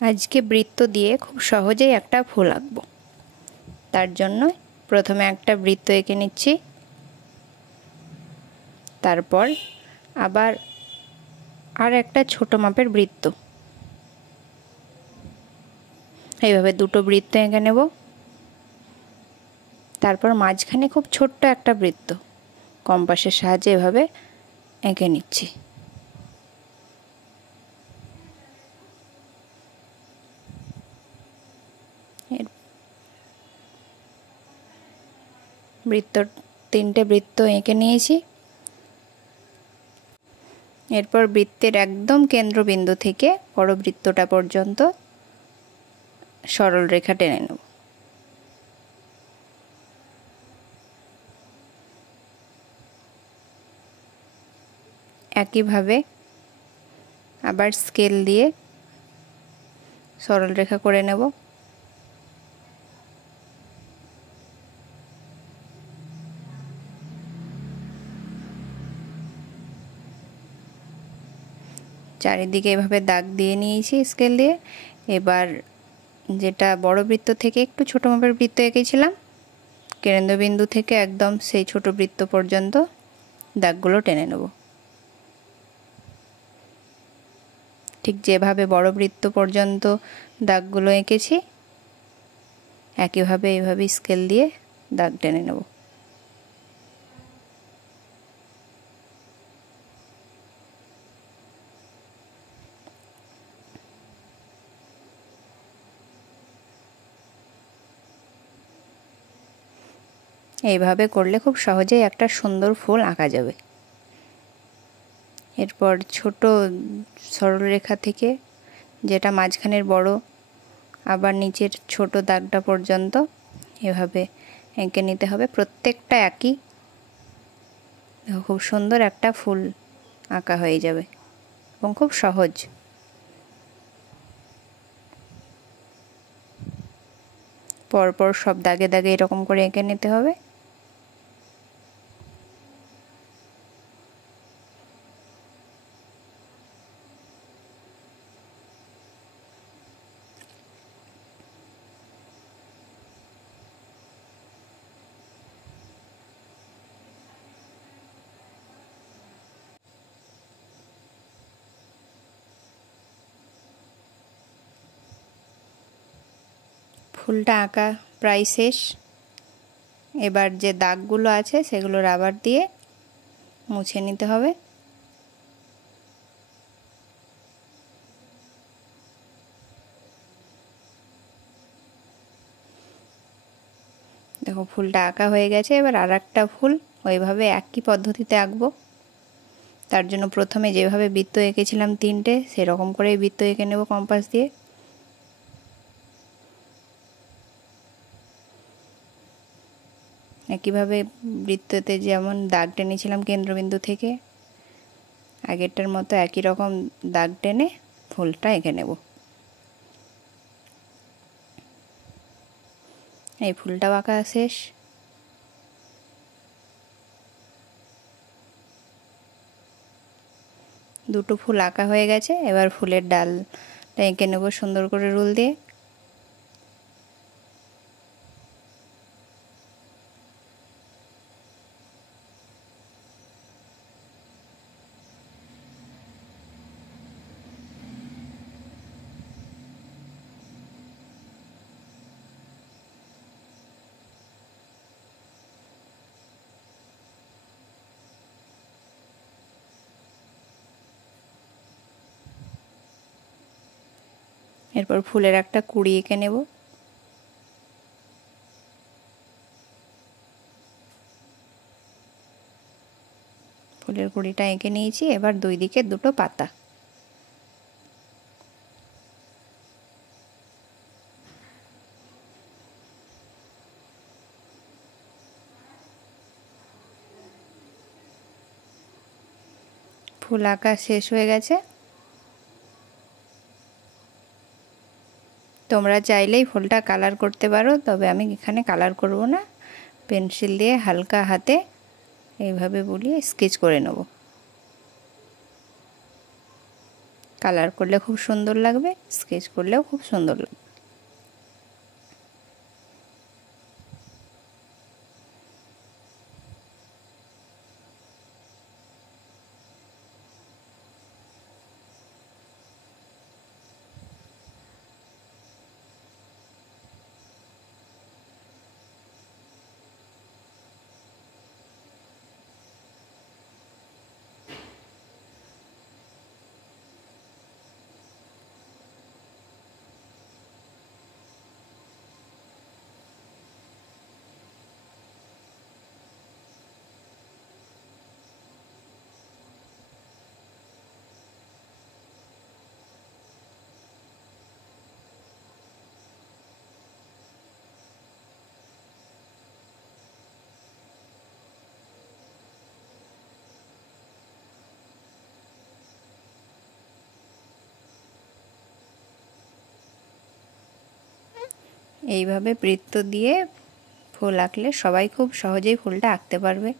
আজকে বৃত্ত দিয়ে খুব সহজেই একটা ফুল আঁকবো। তার জন্য প্রথমে একটা বৃত্ত এঁকে নিচ্ছি, তারপর আবার আর একটা ছোট মাপের বৃত্ত, এইভাবে দুটো বৃত্ত এঁকে নেব। তারপর মাঝখানে খুব ছোট্ট একটা বৃত্ত কম্পাসের সাহায্যে এভাবে এঁকে নিচ্ছি। তিনটে বৃত্ত এঁকে নিয়েছি। এরপর বৃত্তের একদম কেন্দ্রবিন্দু থেকে বড় বৃত্তটা পর্যন্ত সরল রেখা টেনে নেব। একইভাবে আবার স্কেল দিয়ে সরল রেখা করে নেব। চারিদিকে এভাবে দাগ দিয়ে নিয়েছি স্কেল দিয়ে। এবার যেটা বড় বৃত্ত থেকে একটু ছোট মাপের বৃত্ত এঁকেছিলাম, কেন্দ্রবিন্দু থেকে একদম সেই ছোট বৃত্ত পর্যন্ত দাগগুলো টেনে নেব। ঠিক যেভাবে বড় বৃত্ত পর্যন্ত দাগগুলো এঁকেছি, একইভাবে এইভাবে স্কেল দিয়ে দাগ টেনে নেব। এইভাবে করলে খুব সহজেই একটা সুন্দর ফুল আঁকা যাবে। এরপর ছোট সরলরেখা থেকে যেটা মাঝখানের বড় আবার নিচের ছোট দাগটা পর্যন্ত এভাবে এঁকে নিতে হবে। প্রত্যেকটা একই, খুব সুন্দর একটা ফুল আঁকা হয়ে যাবে এবং খুব সহজ। পরপর সব দাগে দাগে এরকম করে এঁকে নিতে হবে। ফুলটা আঁকা প্রায় শেষ। এবার যে দাগগুলো আছে সেগুলো রাবার দিয়ে মুছে নিতে হবে। দেখো ফুলটা আঁকা হয়ে গেছে। এবার আর একটা ফুল ওইভাবে একই পদ্ধতিতে আঁকবো। তার জন্য প্রথমে যেভাবে বৃত্ত এঁকেছিলাম তিনটে, সেরকম করেই বৃত্ত এঁকে নেব কম্পাস দিয়ে। একইভাবে বৃত্ততে যেমন দাগ টেনেছিলাম কেন্দ্রবিন্দু থেকে, আগেরটার মতো একই রকম দাগ টেনে ফুলটা এঁকে নেব। এই ফুলটাও আঁকা শেষ। দুটো ফুল আঁকা হয়ে গেছে। এবার ফুলের ডালটা এঁকে নেব সুন্দর করে রুল দিয়ে। এরপর ফুলের একটা কুঁড়ি এঁকে নেব। ফুলের কুঁড়িটা এঁকে নিয়েছি। এবার দুই দিকে দুটো পাতা। ফুল আঁকা শেষ হয়ে গেছে। তোমরা চাইলেই ফুলটা কালার করতে পারো, তবে আমি এখানে কালার করব না। পেন্সিল দিয়ে হালকা হাতে এইভাবে বুলিয়ে স্কেচ করে নেব। কালার করলে খুব সুন্দর লাগবে, স্কেচ করলেও খুব সুন্দর লাগবে। এইভাবে বৃত্ত দিয়ে ফুল আঁকলে সবাই খুব সহজেই ফুলটা আঁকতে পারবে।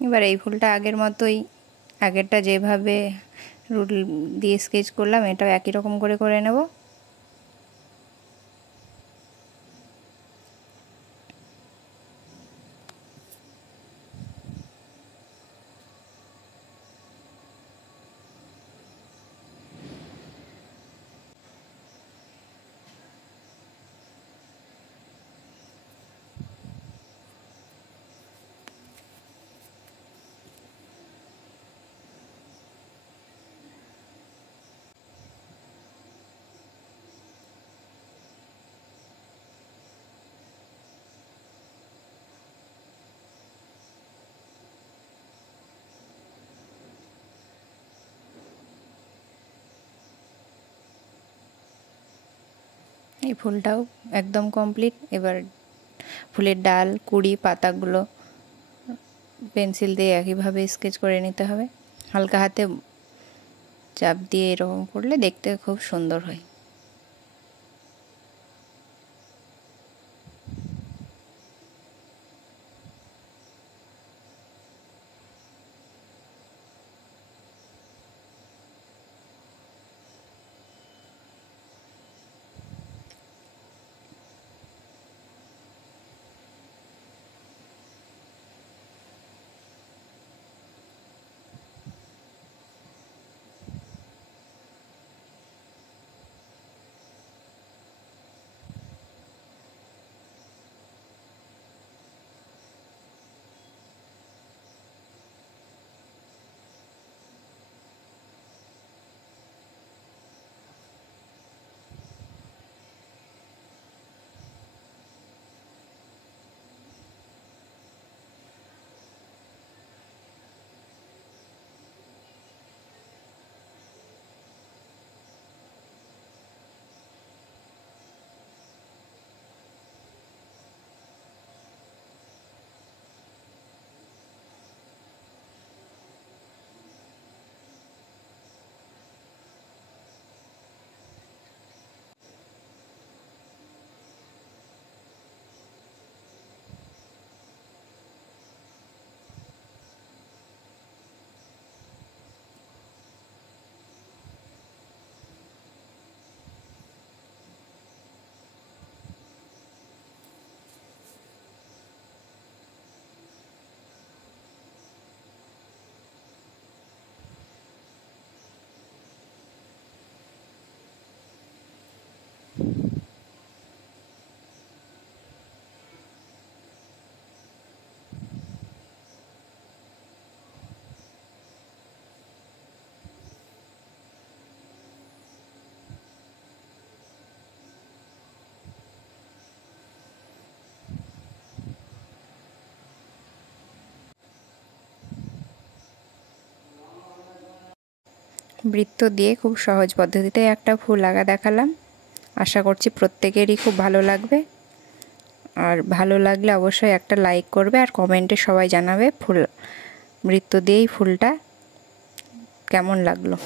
এবার এই ফুলটা আগের মতোই, আগেরটা যেভাবে রুল দিয়ে স্কেচ করলাম এটাও একই রকম করে করে নেব। এই ফুলটাও একদম কমপ্লিট। এবার ফুলের ডাল, কুড়ি, পাতাগুলো পেন্সিল দিয়ে একইভাবে স্কেচ করে নিতে হবে। হালকা হাতে চাপ দিয়ে এরকম করলে দেখতে খুব সুন্দর হয়। বৃত্ত দিয়ে খুব সহজ পদ্ধতিতে একটা ফুল আঁকা দেখালাম। আশা করছি প্রত্যেকেরই খুব ভালো লাগবে। আর ভালো লাগলে অবশ্যই একটা লাইক করবে আর কমেন্টে সবাই জানাবে বৃত্ত দিয়েই ফুলটা কেমন লাগলো।